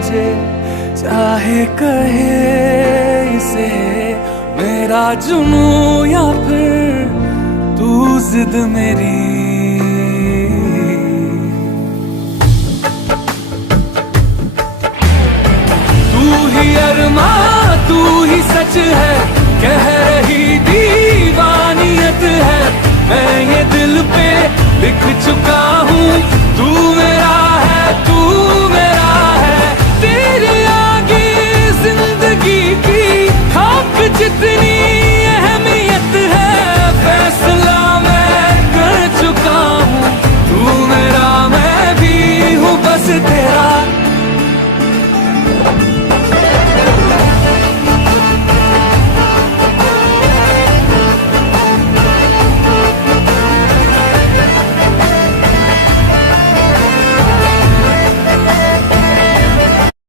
मुझे, चाहे कहे इसे मेरा जुनू या फिर तू जिद मेरी। तू ही अरमा तू ही सच है, कह रही दीवानियत है। मैं ये दिल पे लिख चुका हूँ, तू मेरा